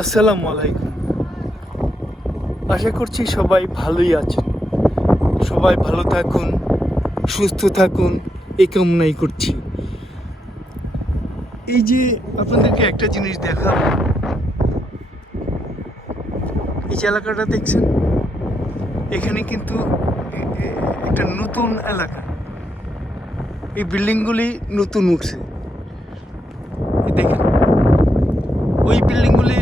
আসসালামু আলাইকুম। আশা করছি সবাই ভালোই আছেন। সবাই ভালো থাকুন, সুস্থ থাকুন, এই কামনাই করছি। এই যে আপনাদেরকে একটা জিনিস দেখাবো। এই যে এলাকাটা দেখছেন? এখানে কিন্তু একটা নতুন এলাকা। এই বিল্ডিংগুলি নতুন উঠছে এই দেখেন ওই বিল্ডিংগুলি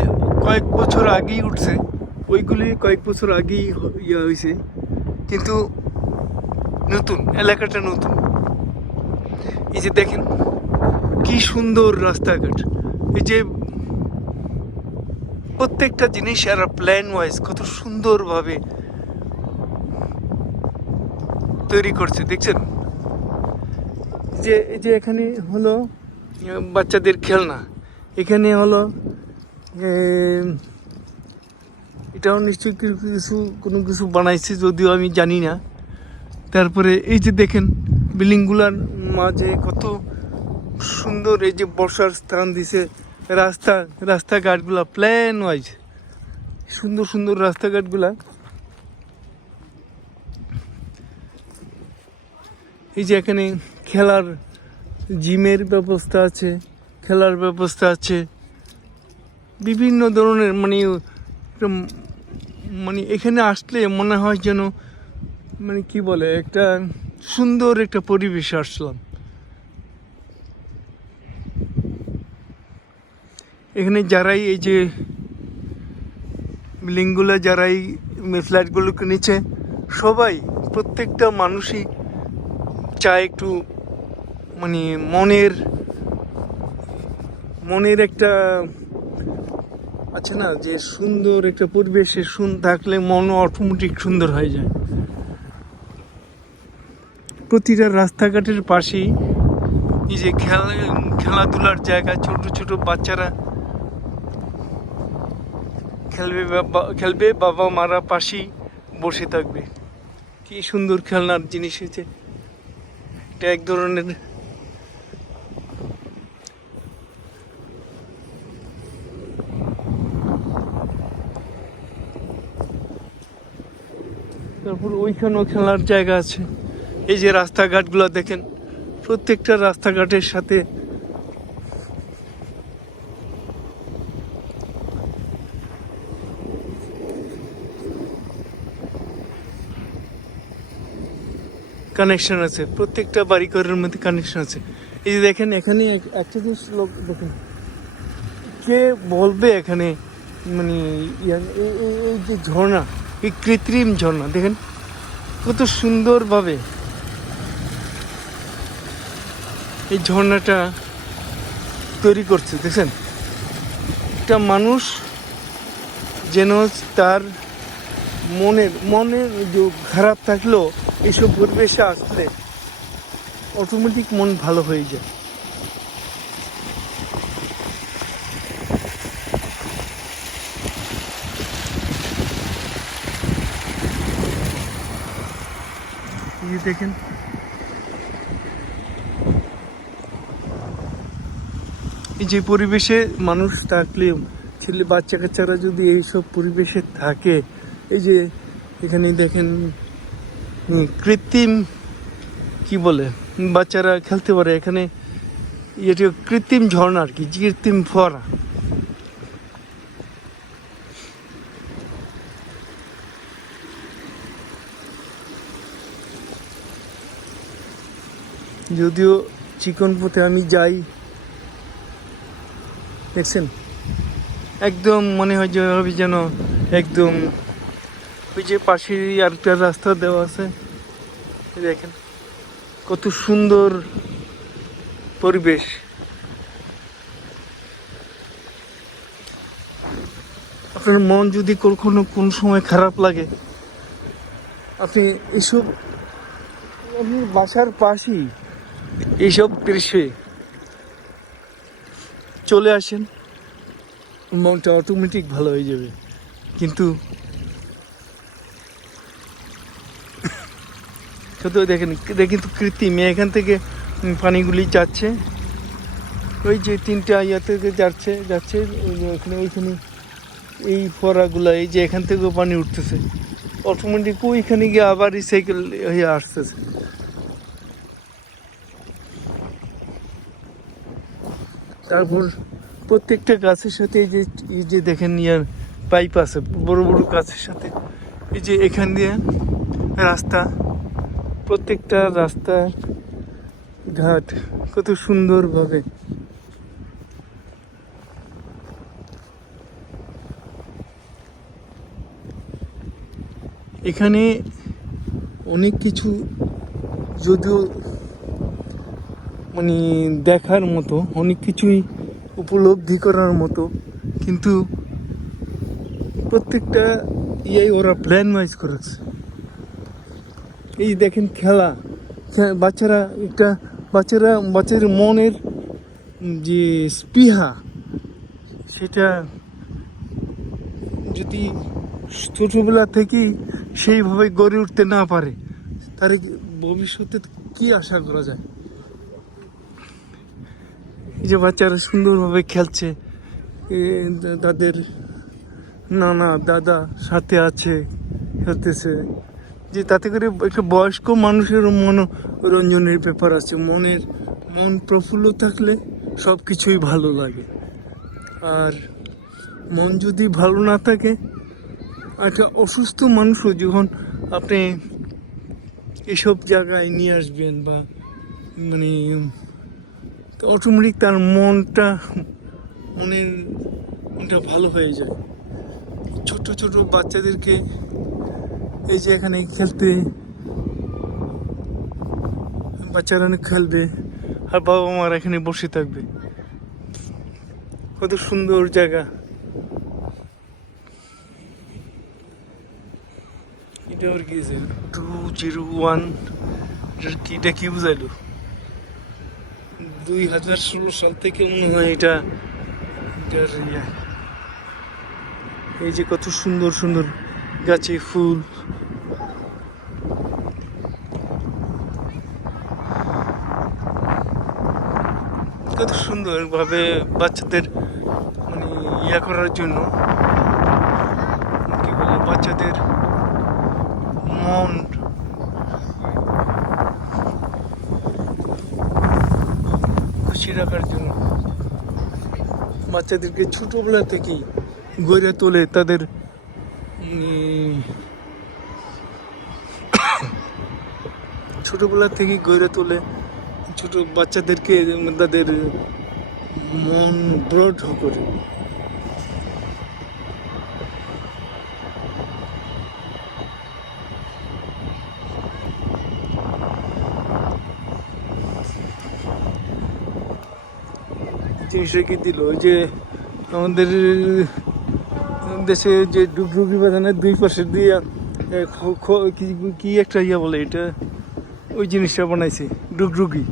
কয়েক বছর আগেই উঠছে। ওইগুলি কয়েক বছর আগেই ইয়া হয়েছে। কিন্তু নতুন, এলাকাটা নতুন। এই যে দেখেন, কি সুন্দর রাস্তাঘাট। এই যে প্রত্যেকটা জিনিস আর প্ল্যান ওয়াইজ কত সুন্দরভাবে তৈরি করছে, দেখছেন? যে, এই যে এখানে হলো, বাচ্চাদের খেলনা। এখানে হলো এটাও নিশ্চয়ই কিছু, কোনো কিছু বানাইছে যদিও আমি জানি না। তারপরে এই যে দেখেন, বিল্ডিংগুলার মাঝে কত সুন্দর এই যে বর্ষার স্থান দিছে। রাস্তা, রাস্তাঘাটগুলা প্ল্যান ওয়াইজ সুন্দর সুন্দর রাস্তাঘাটগুলা। এই যে এখানে খেলার জিমের ব্যবস্থা আছে, খেলার ব্যবস্থা আছে। বিভিন্ন ধরনের মানে মানে এখানে আসলে মনে হয় যেন মানে কি বলে, একটা সুন্দর একটা পরিবেশে আসলাম। এখানে যারাই এই যে বিল্ডিংগুলো, যারাই ফ্ল্যাটগুলো কিনেছে সবাই প্রত্যেকটা মানুষই চায় একটু মানে মনের মনের একটা আছে না, যে সুন্দর একটা পরিবেশে শুন থাকলে মন অটোমেটিক সুন্দর হয়ে যায়। প্রতিটা রাস্তাঘাটের পাশেই এই যে খেলা, খেলাধুলার জায়গা, ছোট ছোট বাচ্চারা খেলবে খেলবে, বাবা মারা পাশেই বসে থাকবে। কি সুন্দর খেলনার জিনিস হয়েছে। এটা এক ধরনের তারপর ওইখানেও খেলার জায়গা আছে। এই যে রাস্তাঘাটগুলো দেখেন, প্রত্যেকটা রাস্তাঘাটের সাথে কানেকশন আছে, প্রত্যেকটা বাড়িঘরের মধ্যে কানেকশন আছে। এই যে দেখেন, এখানে এক- একটা জিনিস লোক দেখেন, কে বলবে এখানে মানে এই যে ঝর্ণা এই কৃত্রিম ঝর্ণা, দেখেন কত সুন্দরভাবে এই ঝর্ণাটা তৈরি করছে, দেখছেন? একটা মানুষ যেন তার মনের মনের যে খারাপ থাকলেও এইসব পরিবেশে আসলে অটোমেটিক মন ভালো হয়ে যায়। দেখেন এই যে পরিবেশে মানুষ থাকলে, ছেলে বাচ্চা কাচ্চারা যদি এইসব পরিবেশে থাকে, এই যে এখানে দেখেন কৃত্রিম, কি বলে, বাচ্চারা খেলতে পারে। এখানে এটি কৃত্রিম ঝর্ণা আর কি, কৃত্রিম ফোয়ারা। যদিও চিকন পথে আমি যাই। দেখছেন? একদম মনে হয় যে হবে যেন একদম ওই যে পাশে আরেকটা রাস্তা দেওয়া আছে। দেখেন, কত সুন্দর পরিবেশ। আপনার মন যদি কখনো কোন সময় খারাপ লাগে, আপনি এসব আপনার বাসার পাশেই এইসব দৃশ্যে চলে আসেন মনটা অটোমেটিক ভালো হয়ে যাবে। কিন্তু দেখেন এটা কিন্তু কৃত্রিম। এখান থেকে পানিগুলি যাচ্ছে, ওই যে তিনটা ইয়া থেকে যাচ্ছে যাচ্ছে, ওই যে ওখানে, ওইখানে, এই ফোয়ারাগুলা, এই যে এখান থেকেও পানি উঠতেছে। অটোমেটিক ওইখানে গিয়ে আবার রিসাইকেল হয়ে আসতেছে। তারপর প্রত্যেকটা গাছের সাথে এই যে এই যে দেখেন ইয়ার পাইপ আছে, বড় বড় গাছের সাথে। এই যে এখান দিয়ে রাস্তা, প্রত্যেকটা রাস্তা ঘাট কত সুন্দরভাবে। এখানে অনেক কিছু যদিও মানে দেখার মতো, অনেক কিছুই উপলব্ধি করার মতো। কিন্তু প্রত্যেকটা ইয়াই ওরা প্ল্যান ওয়াইজ করেছে। এই দেখেন খেলা। বাচ্চারা একটা, বাচ্চারা, বাচ্চাদের মনের যে স্পৃহা, সেটা যদি ছোটোবেলা থেকেই সেইভাবে গড়ে উঠতে না পারে, তার ভবিষ্যতে কি আশা করা যায়? এই যে বাচ্চারা সুন্দরভাবে খেলছে। তাদের নানা, দাদা সাথে আছে, খেলতেছে। যে তাতে করে একটা বয়স্ক মানুষের মনোরঞ্জনের ব্যাপার আছে। মনের, মন প্রফুল্ল থাকলে সব কিছুই ভালো লাগে। আর মন যদি ভালো না থাকে একটা অসুস্থ মানুষও যখন আপনি এসব জায়গায় নিয়ে আসবেন বা মানে অটোমেটিক তার মনটা, মনের মনটা ভালো হয়ে যায়। ছোট ছোট বাচ্চাদেরকে এই যে এখানে খেলতে, বাচ্চারা অনেক খেলবে, আর বাবা মার এখানে বসে থাকবে। কত সুন্দর জায়গা। এটা আবার কি টু জিরো ওয়ান এটা কি বুঝাইলো? দুই হাজার ষোলো সাল থেকে মনে হয় এটা ইয়ে। এই যে কত সুন্দর সুন্দর গাছে ফুল কত সুন্দরভাবে বাচ্চাদের মানে ইয়া করার জন্য, কি বলে, বাচ্চাদের মন খুশি রাখার জন্য। বাচ্চাদেরকে ছোটোবেলা থেকেই গড়ে তোলে তাদের ছোটোবেলা থেকেই গড়ে তোলে। ছোটো বাচ্চাদেরকে তাদের মন ব্রড করে। কি দিল, ওই যে আমাদের, দেশে যে ডুগডুগি বাজানের দুই পাশে দিয়ে কি- একটা ইয়া বলে এটা? ওই জিনিসটা বানাইছে ডুগডুগি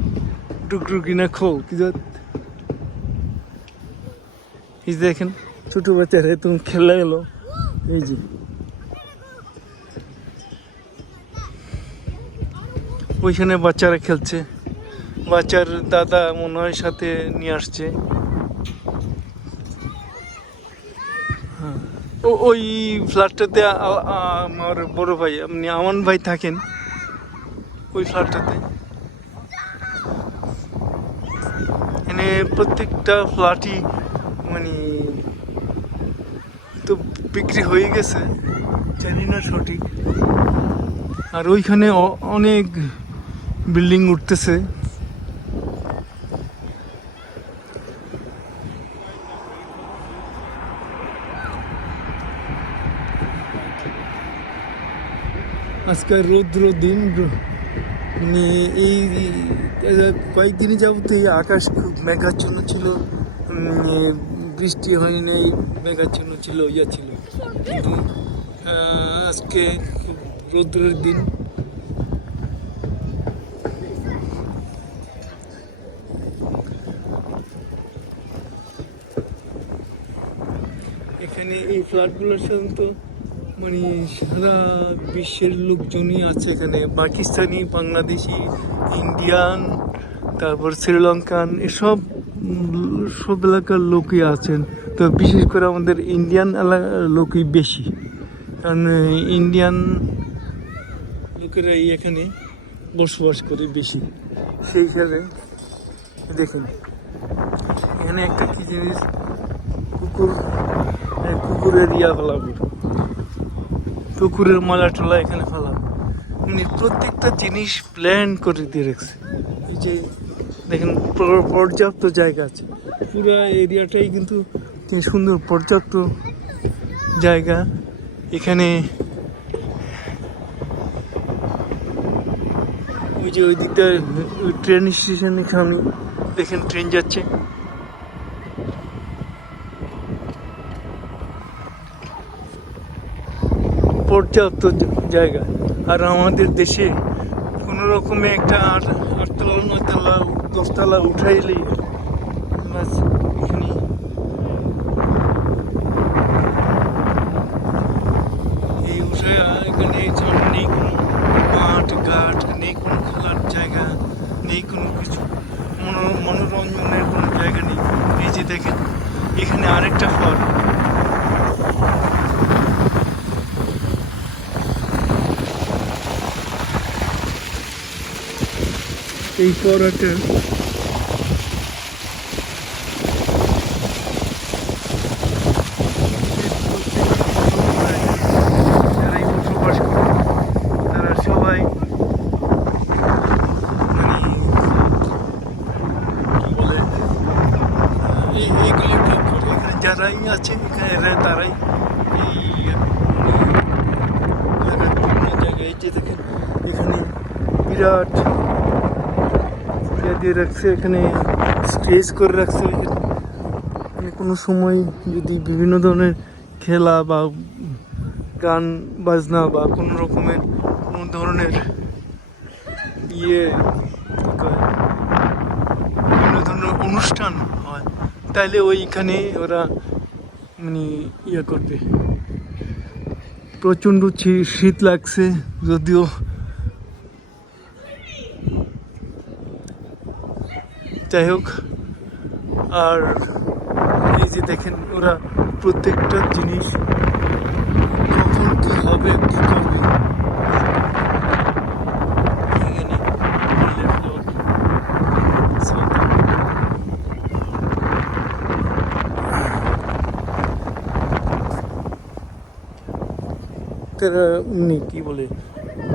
ডুগডুগি না খো, কি দেখেন, ছোট বাচ্চারা তুমি খেলা গেল। এই যে। ওইখানে বাচ্চারা খেলছে। বাচ্চার দাদা মনে হয় সাথে নিয়ে আসছে হ্যাঁ। ও ওই ফ্ল্যাটটাতে আমার বড় ভাই, আপনি আমান ভাই থাকেন, ওই ফ্ল্যাটটাতে। এখানে প্রত্যেকটা ফ্ল্যাটই মানে তো বিক্রি হয়ে গেছে, জানি না সঠিক। আর ওইখানে অনেক বিল্ডিং উঠতেছে। আজকে রৌদ্র দিন মানে এই কয়েকদিনই যাবত এই আকাশ খুব মেঘাচ্ছন্ন ছিল। বৃষ্টি হয়নি, নাই, মেঘাচ্ছন্ন ছিল, ইয়া ছিল। কিন্তু আজকে খুব রৌদ্রের দিন। এখানে এই ফ্ল্যাটগুলোর সাধারণত মানে সারা বিশ্বের লোকজনই আছে এখানে। পাকিস্তানি, বাংলাদেশি, ইন্ডিয়ান, তারপর শ্রীলঙ্কান, এসব সব এলাকার লোকই আছেন। তো বিশেষ করে আমাদের ইন্ডিয়ান এলাকার লোকই বেশি। কারণ ইন্ডিয়ান লোকেরাই এখানে বসবাস করে বেশি। সেই হিসাবে দেখুন, এখানে একটা কি জিনিস? কুকুর, কুকুরের ইয়া ফেলাবো কুকুরের মালা টোলা এখানে ফেলাবো মানে প্রত্যেকটা জিনিস প্ল্যান করে দিয়ে রেখেছে। এই যে দেখেন পর্যাপ্ত জায়গা আছে। পুরো এরিয়াটাই কিন্তু সুন্দর পর্যাপ্ত জায়গা। এখানে ওই যে ওই দিকটা ট্রেন স্টেশন এখানে দেখেন ট্রেন যাচ্ছে। পর্যাপ্ত জায়গা। আর আমাদের দেশে কোনো রকমে একটা আট আটতলা নয়তলা দশতলা উঠাইলেই বাস এখানে এই উঠে এখানে নেই কোনো ঘাট, নেই কোনো খেলার জায়গা, নেই কোনো কিছু। মনো- মনোরঞ্জনের কোনো জায়গা নেই। এই যে দেখেন, এখানে আরেকটা ফল এই পড়াটা যারাই বসবাস করে তারা সবাই মানে কি বলে এই এইগুলো ঠিক করে এখানে যারাই আছে এখানে এরা- তারাই এই মানে জায়গায় এই দেখেন এখানে বিরাট দিয়ে রাখছে, এখানে স্টেজ করে রাখছে মানে কোনো সময় যদি বিভিন্ন ধরনের খেলা বা গান, বাজনা বা কোনো রকমের কোনো ধরনের ইয়ে বিভিন্ন ধরনের অনুষ্ঠান হয়, তাইলে ওইখানে ওরা মানে ইয়ে করবে। প্রচণ্ড শীত লাগছে, যদিও যাই হোক, আর এই যে দেখেন ওরা প্রত্যেকটা জিনিস কখন কি হবে, কি করবে? তারা কি বলে,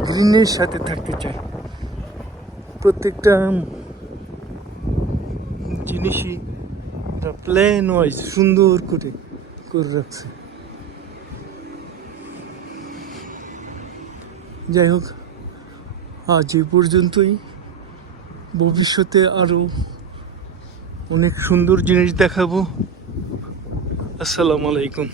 গ্রিনের সাথে থাকতে চায়। প্রত্যেকটা জিনিসই প্লেন ওয়াইজ সুন্দর করে করে রাখছে। যাই হোক, আজ এই পর্যন্তই। ভবিষ্যতে আরও অনেক সুন্দর জিনিস দেখাবো। আসসালামু আলাইকুম।